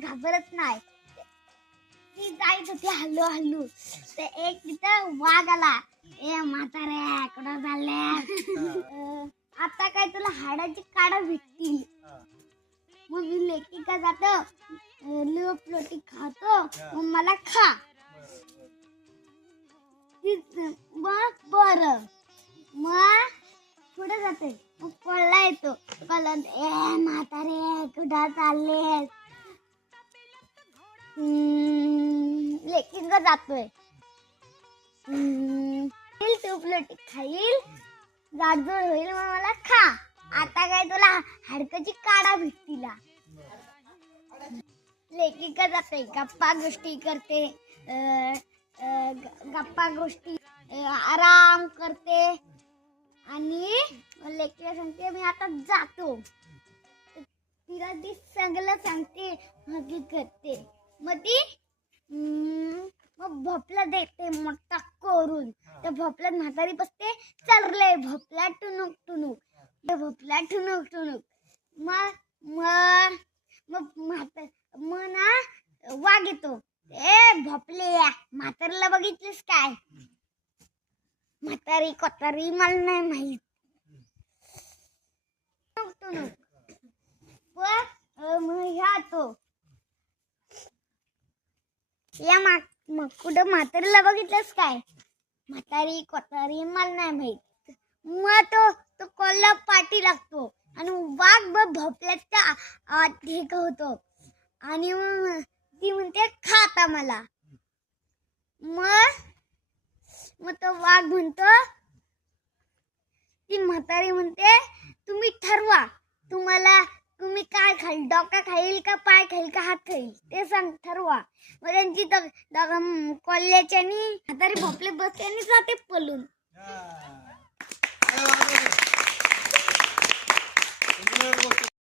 काय घाबरत नाही. ती जायत होती हल्लू हल्लू ते एक तिथं वाघ आला. ए म्हातारे कुठं चालले आता काय तुला हाडाची काढा भेटतील. मग मी लेकीका जातो. प्लोटी खातो. मग मला खा. मग बर. मग पुढे जाते. मग पळला येतो. पळत ए म्हातारे कुठं चालले लेकिंग जातोय. खाईल तू प्लेट खाईल? जाडजूड होईल मग मला खा. आता काय तुला हाडकाची काढा भेटतीला लेखिका जाते गप्पा गोष्टी करते ग- गप्पा गोष्टी आराम करते. आणि लेखिका सांगते मी आता जातो. तिला ती सगळं सांगते मग करते. मग ती मग भोपला देते मोठा करून. त्या भोपल्यात म्हातारी बसते चालले भोपला टुनुक टुनुक त्या भोपला टुनुक टुनुक मग मग मग मग ना वाघ येतो. ए भोपले म्हातारीला बघितलीस काय? म्हातारी कोतारी मला नाही माहीत. टुनुक टुनुक व अ, मग ह्या तो. या मा मग कुठं म्हातारीला बघितलंस काय? म्हातारी कोतारी मला नाही माहीत. मग तो तो कोल्हा पाठी लागतो आणि वाघ ब भोपल्याच्या आत हे का होतो. आणि मग ती म्हणते खाता मला. मग मग तो वाघ म्हणतो ती म्हातारी म्हणते तुम्ही ठरवा. तुम्हाला तुम्ही काय खाईल डोका खाईल का पाय खाईल का हात खाईल ते सांग ठरवा. मग त्यांची दग- दग- कोल्ह्याच्यानी भोपले बसते आणि जाते पलून.